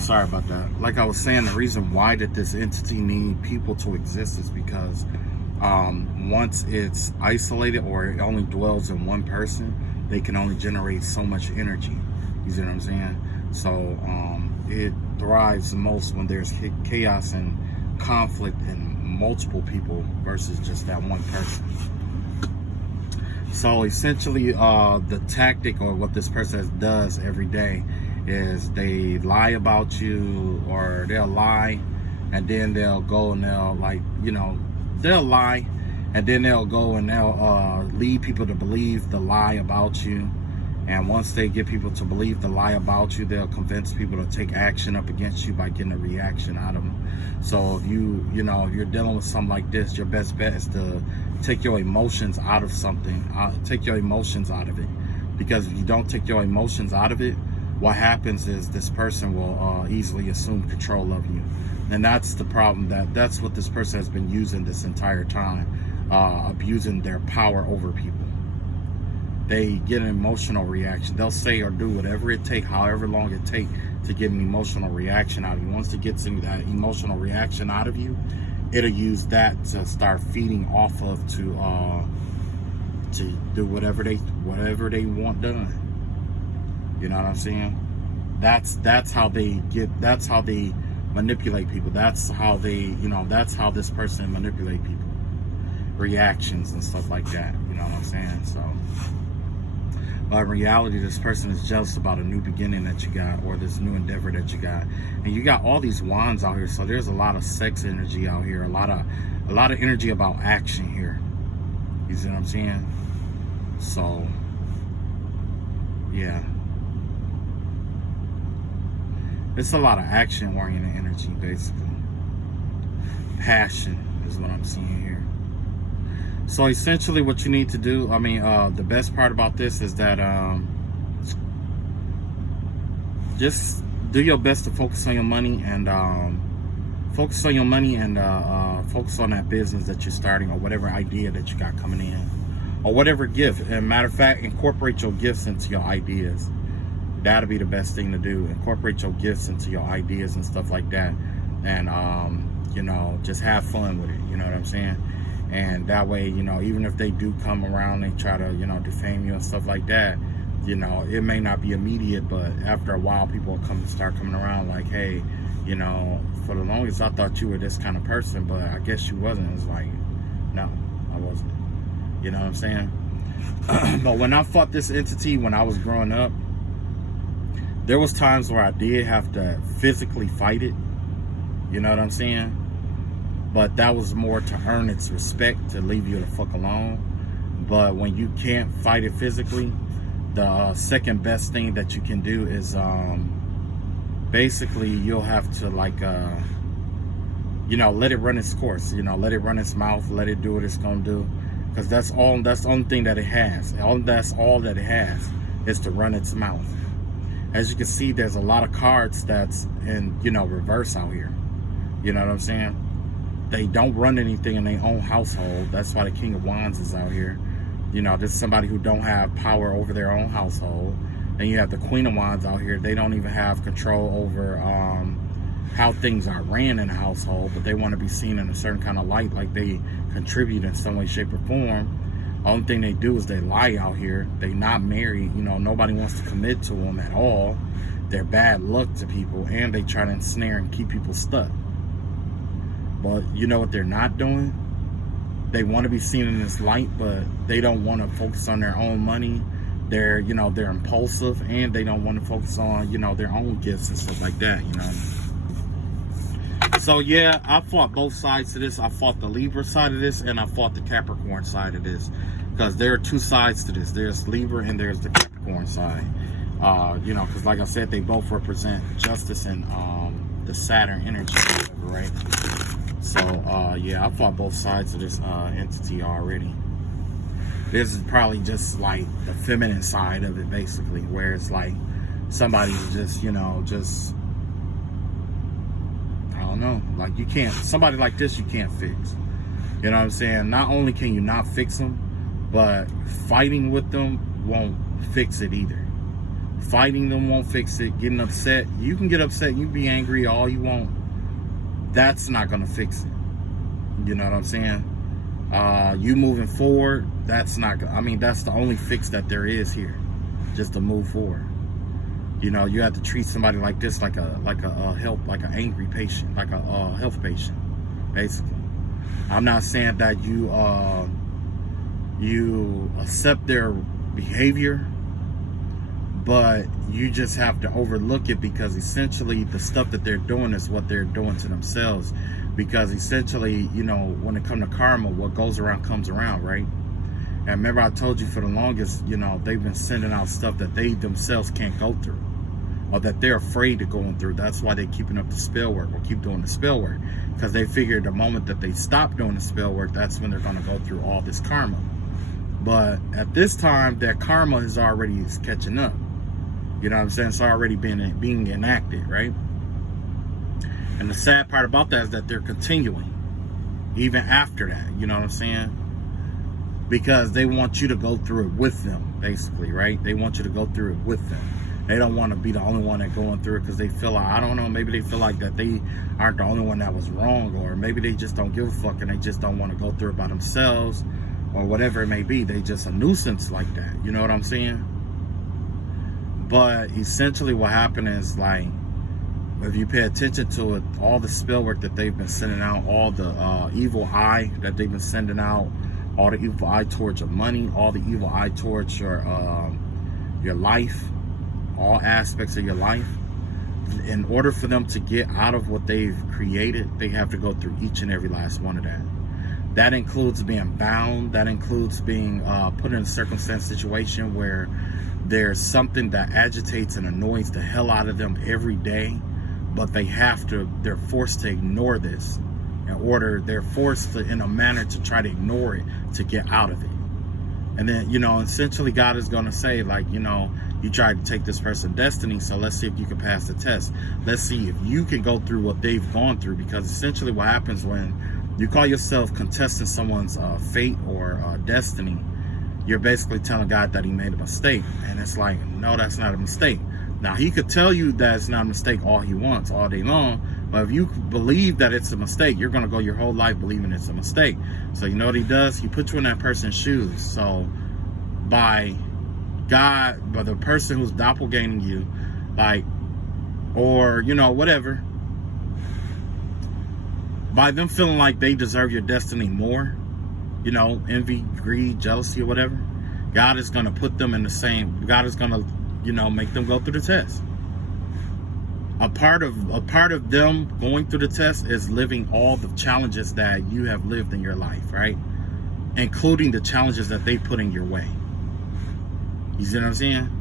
Sorry about that. Like I was saying, the reason why that this entity need people to exist is because once it's isolated or it only dwells in one person, they can only generate so much energy. You see what I'm saying? So it thrives the most when there's chaos and conflict and multiple people versus just that one person. So essentially, the tactic or what this person does every day is they lie about you, or they'll lie and then they'll go and they'll, like, you know, they'll lie and then they'll go and they'll lead people to believe the lie about you. And once they get people to believe the lie about you, they'll convince people to take action up against you by getting a reaction out of them. So if you know, if you're dealing with something like this, your best bet is to take your emotions out of something. Take your emotions out of it. Because if you don't take your emotions out of it, what happens is this person will easily assume control of you. And that's the problem. That's what this person has been using this entire time, abusing their power over people. They get an emotional reaction. They'll say or do whatever it takes, however long it takes, to get an emotional reaction out of you. Once it gets that emotional reaction out of you, it'll use that to start feeding off of to do whatever they want done. You know what I'm saying? That's how they manipulate people. That's how that's how this person manipulate people. Reactions and stuff like that. You know what I'm saying? So, but in reality, this person is jealous about a new beginning that you got, or this new endeavor that you got. And you got all these wands out here, so there's a lot of sex energy out here, a lot of energy about action here. You see what I'm saying? So, yeah. It's a lot of action-oriented energy, basically. Passion is what I'm seeing here. So essentially what you need to do, the best part about this is that just do your best to focus on your money and focus on that business that you're starting, or whatever idea that you got coming in, or whatever gift. And matter of fact, incorporate your gifts into your ideas. That'll be the best thing to do. Incorporate your gifts into your ideas and stuff like that. And, just have fun with it. You know what I'm saying? And that way, even if they do come around and try to, defame you and stuff like that, it may not be immediate, but after a while, people will start coming around like, hey, for the longest I thought you were this kind of person, but I guess you wasn't. It's like, no, I wasn't. You know what I'm saying? But when I fought this entity when I was growing up, there was times where I did have to physically fight it. You know what I'm saying? But that was more to earn its respect, to leave you the fuck alone. But when you can't fight it physically, the second best thing that you can do is basically you'll have to let it run its course. Let it run its mouth, let it do what it's gonna do. Because that's the only thing that it has. That's all that it has, is to run its mouth. As you can see, there's a lot of cards that's in, reverse out here. You know what I'm saying? They don't run anything in their own household. That's why the King of Wands is out here. This is somebody who don't have power over their own household. And you have the Queen of Wands out here. They don't even have control over how things are ran in a household, but they want to be seen in a certain kind of light, like they contribute in some way, shape, or form. Only thing they do is they lie out here. They not married. Nobody wants to commit to them at all. They're bad luck to people, and they try to ensnare and keep people stuck. But you know what they're not doing? They want to be seen in this light, but they don't want to focus on their own money. They're impulsive, and they don't want to focus on, their own gifts and stuff like that, So yeah, I fought both sides of this. I fought the Libra side of this, and I fought the Capricorn side of this. Because there are two sides to this. There's Libra and there's the Capricorn side. Because like I said, they both represent justice and the Saturn energy, right? So, yeah, I fought both sides of this entity already. This is probably just like the feminine side of it, basically, where it's like somebody's just, I don't know, like somebody like this you can't fix. You know what I'm saying? Not only can you not fix them, but fighting with them won't fix it either. Fighting them won't fix it. Getting upset, you can get upset, you can be angry all you want. That's not gonna fix it. You know what I'm saying? You moving forward, that's not, I mean, that's the only fix that there is here, just to move forward. You know, you have to treat somebody like this, like an angry patient, like a health patient, basically. I'm not saying that you accept their behavior, but you just have to overlook it, because essentially the stuff that they're doing is what they're doing to themselves. Because essentially, you know, when it comes to karma, what goes around comes around, right? And remember, I told you for the longest, you know, they've been sending out stuff that they themselves can't go through, or that they're afraid of going through. That's why they're keeping up the spell work, or keep doing the spell work, because they figure the moment that they stop doing the spell work, that's when they're going to go through all this karma. But at this time, their karma is already catching up. You know what I'm saying? It's already being enacted, right? And the sad part about that is that they're continuing even after that. You know what I'm saying? Because they want you to go through it with them, basically, right? They want you to go through it with them. They don't want to be the only one that going through it, because they feel like, I don't know, maybe they feel like that they aren't the only one that was wrong, or maybe they just don't give a fuck and they just don't want to go through it by themselves, or whatever it may be. They just a nuisance like that. You know what I'm saying? But essentially what happened is, like, if you pay attention to it, all the spell work that they've been sending out, all the evil eye that they've been sending out, all the evil eye towards your money, all the evil eye towards your life, all aspects of your life, in order for them to get out of what they've created, they have to go through each and every last one of that. That includes being bound. That includes being put in a circumstance situation where there's something that agitates and annoys the hell out of them every day, but they're forced to ignore this they're forced to, in a manner, to try to ignore it, to get out of it. And then, you know, essentially God is going to say, like, you know, you tried to take this person's destiny, so let's see if you can pass the test. Let's see if you can go through what they've gone through. Because essentially what happens when you call yourself contesting someone's fate or destiny, you're basically telling God that he made a mistake. And it's like, no, that's not a mistake. Now, he could tell you that it's not a mistake all he wants, all day long. But if you believe that it's a mistake, you're going to go your whole life believing it's a mistake. So you know what he does? He puts you in that person's shoes. So by the person who's doppelganging you, like, or, you know, whatever, by them feeling like they deserve your destiny more, you know, envy, greed, jealousy, or whatever, God is going to put them in the same, God is going to, you know, make them go through the test. A part of them going through the test is living all the challenges that you have lived in your life, right? Including the challenges that they put in your way. You see what I'm saying?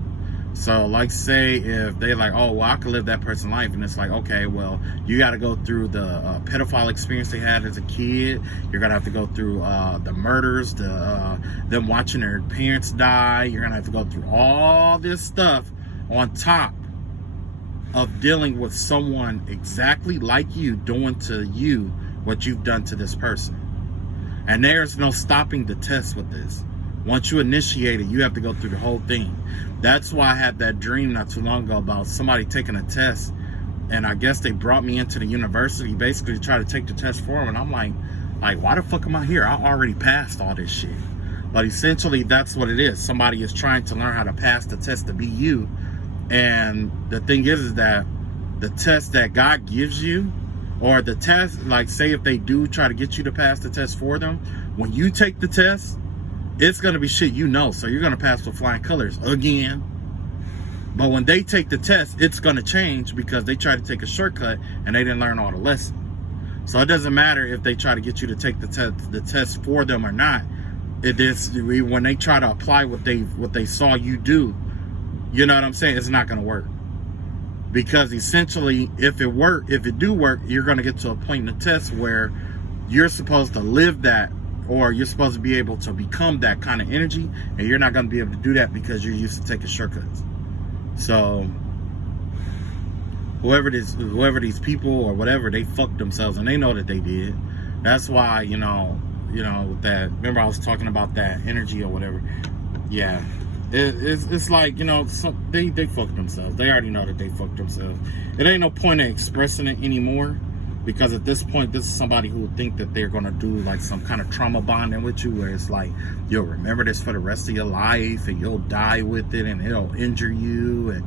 So, like, say if they like, oh, well, I could live that person's life, and it's like, okay, well, you got to go through the pedophile experience they had as a kid. You're gonna have to go through the murders, them watching their parents die. You're gonna have to go through all this stuff on top of dealing with someone exactly like you doing to you what you've done to this person. And there's no stopping the test with this. Once you initiate it, you have to go through the whole thing. That's why I had that dream not too long ago about somebody taking a test, and I guess they brought me into the university basically to try to take the test for them. And I'm like, why the fuck am I here? I already passed all this shit. But essentially, that's what it is. Somebody is trying to learn how to pass the test to be you. And the thing is that the test that God gives you, or the test, like, say if they do try to get you to pass the test for them, when you take the test, it's going to be shit you know. So you're going to pass with flying colors again. But when they take the test, it's going to change because they try to take a shortcut and they didn't learn all the lessons. So it doesn't matter if they try to get you to take the test for them or not. It is when they try to apply what they saw you do, you know what I'm saying? It's not going to work. Because essentially, if it do work, you're going to get to a point in the test where you're supposed to live that, or you're supposed to be able to become that kind of energy, and you're not going to be able to do that because you're used to taking shortcuts. So whoever these people or whatever, they fucked themselves, and they know that they did. That's why, you know that, remember I was talking about that energy or whatever. Yeah, It's like, you know, they fucked themselves. They already know that they fucked themselves. It ain't no point in expressing it anymore, because at this point, this is somebody who would think that they're gonna do like some kind of trauma bonding with you, where it's like you'll remember this for the rest of your life, and you'll die with it, and it'll injure you, and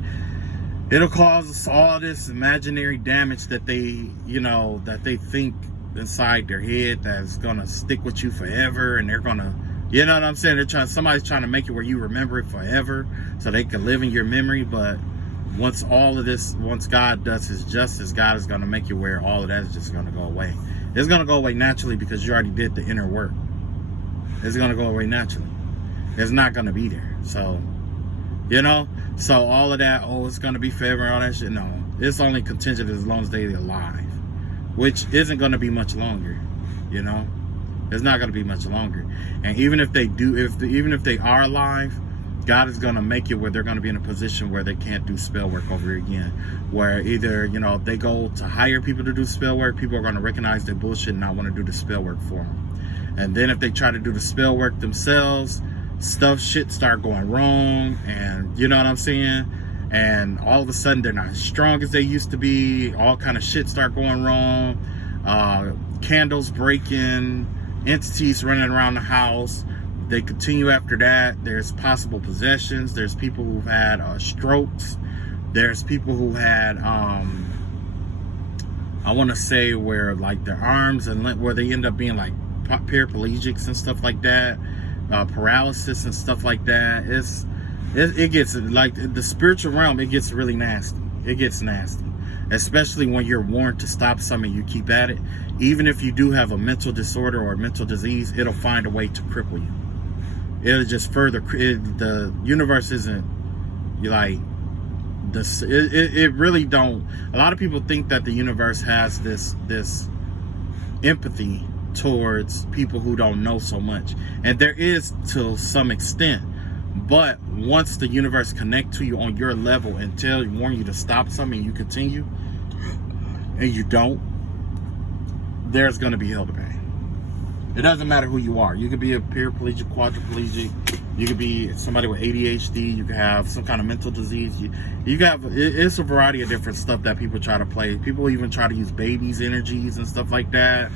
it'll cause all this imaginary damage that they, you know, that they think inside their head that's gonna stick with you forever, and they're gonna, you know what I'm saying? Somebody's trying to make it where you remember it forever, so they can live in your memory. But once God does His justice, God is gonna make it where all of that is just gonna go away. It's gonna go away naturally, because you already did the inner work. It's gonna go away naturally. It's not gonna be there. So, you know, so all of that, oh, it's gonna be forever and all that shit. No, it's only contingent as long as they're alive, which isn't gonna be much longer. You know, it's not gonna be much longer. And even if they do, even if they are alive, God is gonna make it where they're gonna be in a position where they can't do spell work over again. Where either, you know, if they go to hire people to do spell work, people are gonna recognize their bullshit and not want to do the spell work for them. And then if they try to do the spell work themselves, shit start going wrong, and you know what I'm saying? And all of a sudden they're not as strong as they used to be. All kind of shit start going wrong. Candles breaking, entities running around the house. They continue after that. There's possible possessions. There's people who've had strokes. There's people who had I want to say where like their arms and where they end up being like paraplegics and stuff like that, paralysis and stuff like that. It gets like the spiritual realm. It gets really nasty. It gets nasty, especially when you're warned to stop something, you keep at it. Even if you do have a mental disorder or a mental disease, it'll find a way to cripple you. It'll just further. The universe isn't like this. It really don't. A lot of people think that the universe has this empathy towards people who don't know so much, and there is to some extent. But once the universe connect to you on your level and warn you to stop something, and you continue, and you don't, there's going to be hell to pay. It doesn't matter who you are. You could be a paraplegic, quadriplegic. You could be somebody with ADHD. You could have some kind of mental disease. It's a variety of different stuff that people try to play. People even try to use babies' energies and stuff like that.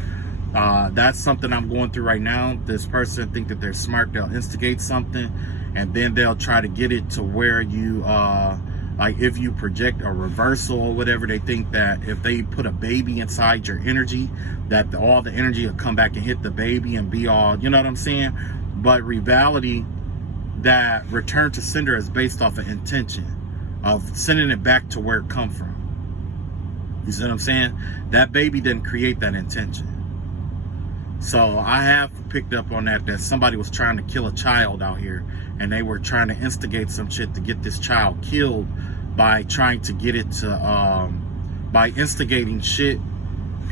That's something I'm going through right now. This person think that they're smart. They'll instigate something, and then they'll try to get it to where you, like if you project a reversal or whatever, they think that if they put a baby inside your energy, that all the energy will come back and hit the baby and be all, you know what I'm saying? But reality, that return to sender is based off of intention of sending it back to where it come from. You see what I'm saying? That baby didn't create that intention. So I have picked up on that somebody was trying to kill a child out here, and they were trying to instigate some shit to get this child killed by trying to get it to, by instigating shit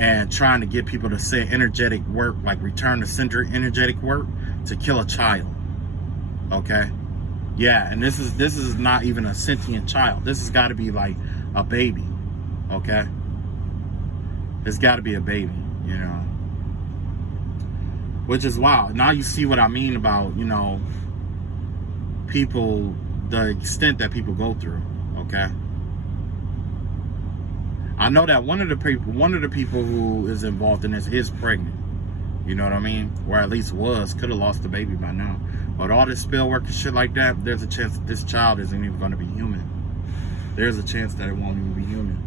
and trying to get people to say energetic work, like return to sender energetic work, to kill a child. Okay? Yeah, and this is not even a sentient child. This has got to be like a baby. Okay? It's got to be a baby, you know. Which is wild. Now you see what I mean about, you know, people, the extent that people go through. Okay? I know that one of the people who is involved in this is pregnant. You know what I mean? Or at least was. Could have lost the baby by now. But all this spell work and shit like that, there's a chance that this child isn't even going to be human. There's a chance that it won't even be human.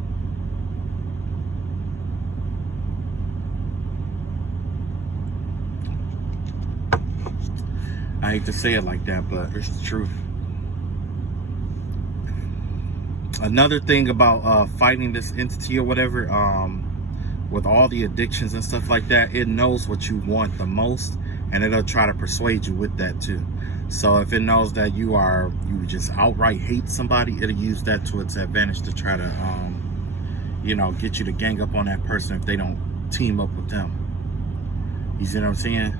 I hate to say it like that, but it's the truth. Another thing about fighting this entity or whatever, with all the addictions and stuff like that, it knows what you want the most, and it'll try to persuade you with that too. So if it knows that you just outright hate somebody, it'll use that to its advantage to try to, you know, get you to gang up on that person if they don't team up with them. You see what I'm saying?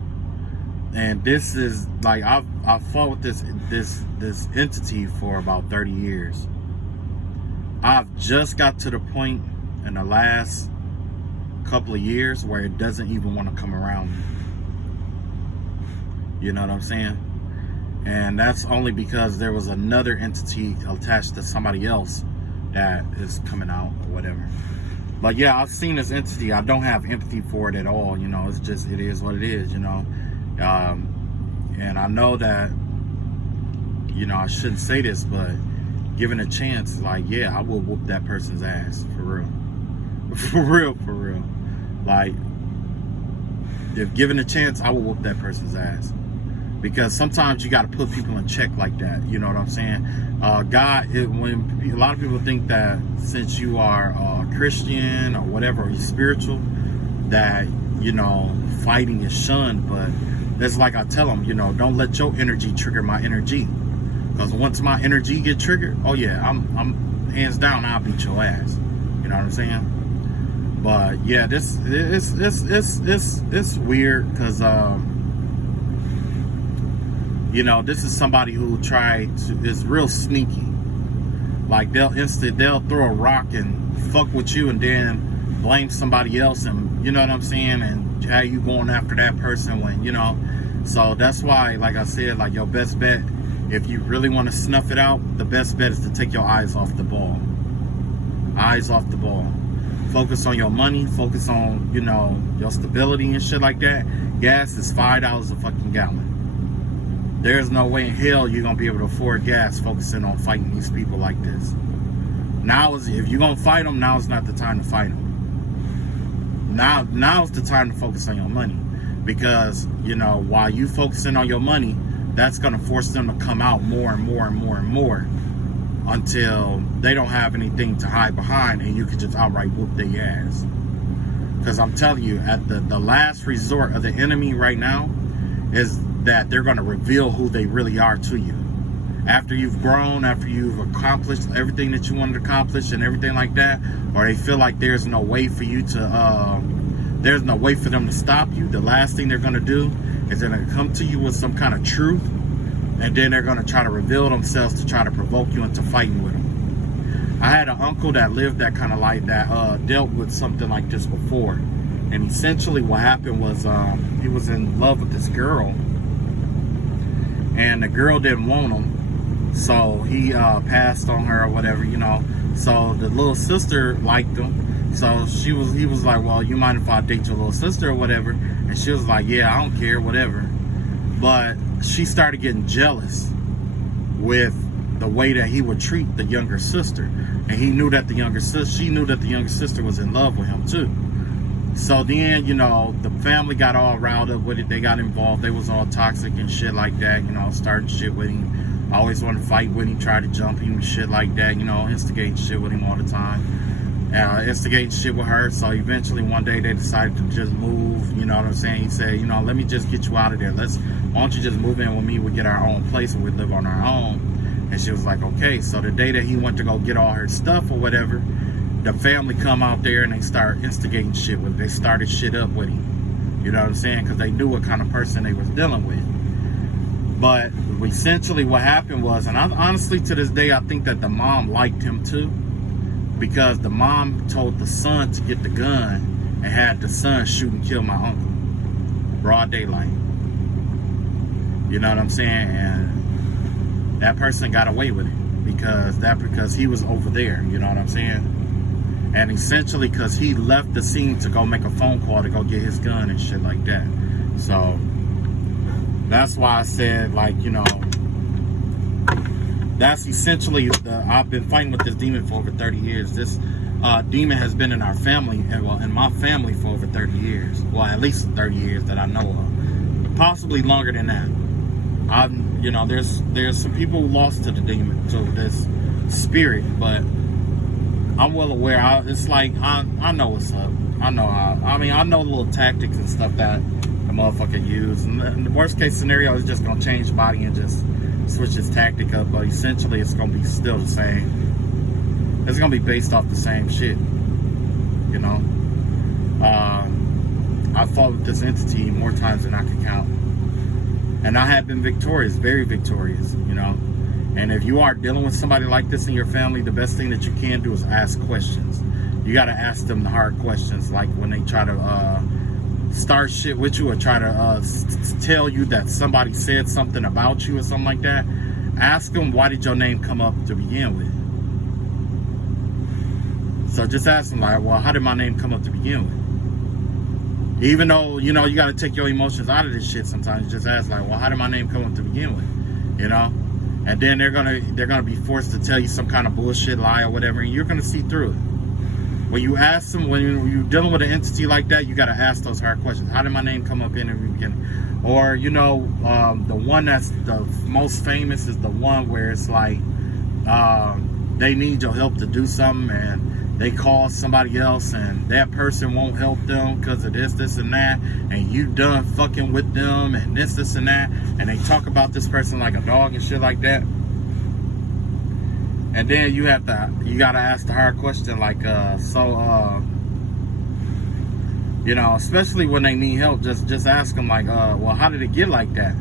And this is like, I've fought with this entity for about 30 years. I've just got to the point in the last couple of years where it doesn't even want to come around me. You know what I'm saying? And that's only because there was another entity attached to somebody else that is coming out or whatever. But yeah, I've seen this entity. I don't have empathy for it at all. You know, it's just, it is what it is, you know. And I know that, you know, I shouldn't say this, but given a chance, like, yeah, I will whoop that person's ass, for real. For real. Like, if given a chance, I will whoop that person's ass. Because sometimes you got to put people in check like that. You know what I'm saying? When a lot of people think that since you are a Christian or whatever, or you're spiritual, that, you know, fighting is shunned. But it's like I tell them, you know, don't let your energy trigger my energy. Because once my energy get triggered, oh yeah, I'm hands down, I'll beat your ass. You know what I'm saying? But yeah, this it's weird because you know, this is somebody who is real sneaky. Like they'll throw a rock and fuck with you and then blame somebody else, and you know what I'm saying, and how you going after that person when, you know. So that's why, like I said, like your best bet, if you really want to snuff it out, the best bet is to take your eyes off the ball. Eyes off the ball. Focus on your money, focus on, you know, your stability and shit like that. Gas is $5 a fucking gallon. There's no way in hell you're gonna be able to afford gas focusing on fighting these people like this. If you're gonna fight them, now is not the time to fight them. Now is the time to focus on your money, because, you know, while you focusing on your money, that's gonna force them to come out more and more until they don't have anything to hide behind, and you can just outright whoop their ass. Because I'm telling you, at the last resort of the enemy right now is that they're going to reveal who they really are to you. After you've grown, after you've accomplished everything that you wanted to accomplish and everything like that, or they feel like there's no way for you to, there's no way for them to stop you, the last thing they're going to do is they're going to come to you with some kind of truth, and then they're going to try to reveal themselves to try to provoke you into fighting with them. I had an uncle that lived that kind of life, that dealt with something like this before. And essentially what happened was he was in love with this girl, and the girl didn't want him, so he passed on her or whatever, you know. So the little sister liked him, so he was like, well, you mind if I date your little sister or whatever? And she was like, yeah, I don't care, whatever. But she started getting jealous with the way that he would treat the younger sister, and she knew that the younger sister was in love with him too. So then, you know, the family got all riled up with it. They got involved. They was all toxic and shit like that, you know, starting shit with him. Always wanted to fight with him, try to jump him and shit like that, you know, instigating shit with him all the time. Instigating shit with her. So eventually one day they decided to just move, you know what I'm saying? He said, you know, let me just get you out of there. Why don't you just move in with me? We get our own place and we live on our own. And she was like, okay. So the day that he went to go get all her stuff or whatever, the family come out there and they start instigating shit with him. They started shit up with him. You know what I'm saying? Because they knew what kind of person they was dealing with. But essentially what happened was, and honestly to this day, I think that the mom liked him too. Because the mom told the son to get the gun and had the son shoot and kill my uncle. Broad daylight. You know what I'm saying? And that person got away with it. Because he was over there. You know what I'm saying? And essentially because he left the scene to go make a phone call to go get his gun and shit like that. So that's why I said, like, you know, that's essentially I've been fighting with this demon for over 30 years. This demon has been in our family, and well, in my family for over 30 years. Well, at least 30 years that I know of. Possibly longer than that. You know, there's some people who lost to the demon, to this spirit, but I'm well aware. It's like I know what's up. I know little tactics and stuff that the motherfucker use. And the worst case scenario is just gonna change body and just switch his tactic up. But essentially, it's gonna be still the same. It's gonna be based off the same shit. You know. I fought with this entity more times than I can count, and I have been victorious, very victorious. You know. And if you are dealing with somebody like this in your family, the best thing that you can do is ask questions. You got to ask them the hard questions, like when they try to start shit with you or try to tell you that somebody said something about you or something like that, ask them, why did your name come up to begin with? So just ask them, like, well, how did my name come up to begin with? Even though, you know, you got to take your emotions out of this shit sometimes. You just ask, like, well, how did my name come up to begin with? You know? And then they're gonna be forced to tell you some kind of bullshit lie or whatever, and you're gonna see through it. When you ask them, when you're dealing with an entity like that, you got to ask those hard questions. How did my name come up in the beginning? Or, you know, the one that's the most famous is the one where it's like they need your help to do something, and they call somebody else, and that person won't help them because of this and that, and you done fucking with them, and this and that, and they talk about this person like a dog and shit like that. And then you gotta ask the hard question, like, you know, especially when they need help, just ask them, like, well, how did it get like that?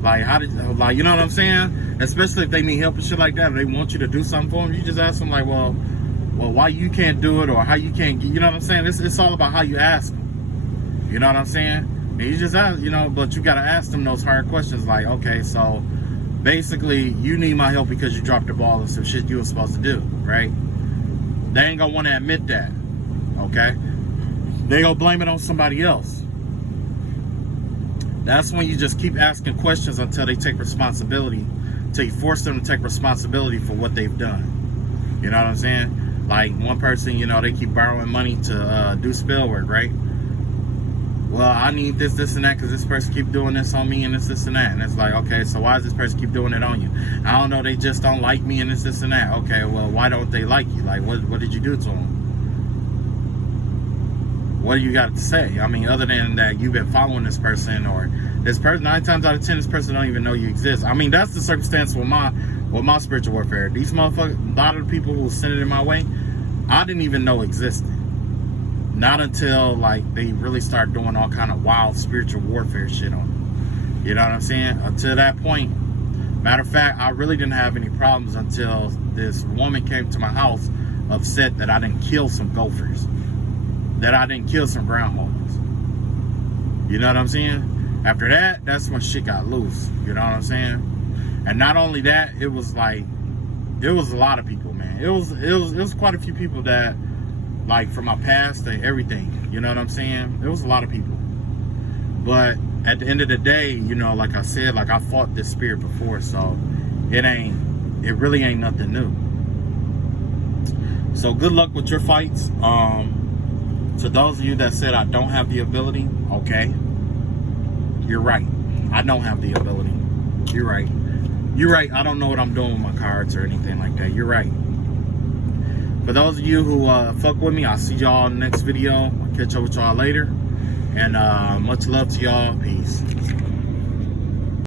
Like, like, you know what I'm saying? Especially if they need help and shit like that, or they want you to do something for them, you just ask them, like, well, why you can't do it, or how you can't, you know what I'm saying? It's all about how you ask them. You know what I'm saying? And you just ask, you know, but you gotta ask them those hard questions, like, okay, so basically, you need my help because you dropped the ball and some shit you were supposed to do, right? They ain't gonna want to admit that, okay? They gonna blame it on somebody else. That's when you just keep asking questions until they take responsibility, until you force them to take responsibility for what they've done. You know what I'm saying? Like, one person, you know, they keep borrowing money to do spell work, right? Well, I need this and that because this person keep doing this on me and this and that. And it's like, okay, so why does this person keep doing it on you? I don't know, they just don't like me and this and that. Okay, well, why don't they like you? Like, what did you do to them? What do you got to say? I mean, other than that you've been following this person, or this person, 9 times out of 10, this person don't even know you exist. I mean, that's the circumstance with my spiritual warfare. These motherfuckers, a lot of the people who sent it in my way, I didn't even know existed. Not until, like, they really start doing all kind of wild spiritual warfare shit on me. You know what I'm saying? Until that point. Matter of fact, I really didn't have any problems until this woman came to my house upset that I didn't kill some gophers. That I didn't kill some groundhogs. You know what I'm saying? After that, that's when shit got loose. You know what I'm saying? And not only that, it was like, it was a lot of people, man. It was quite a few people that, like, from my past to everything, you know what I'm saying? It was a lot of people. But at the end of the day, you know, like I said, like, I fought this spirit before, so it really ain't nothing new. So good luck with your fights. To those of you that said I don't have the ability, okay, you're right. I don't have the ability. You're right. You're right. I don't know what I'm doing with my cards or anything like that. You're right. For those of you who fuck with me, I'll see y'all in the next video. I'll catch up with y'all later. And much love to y'all. Peace.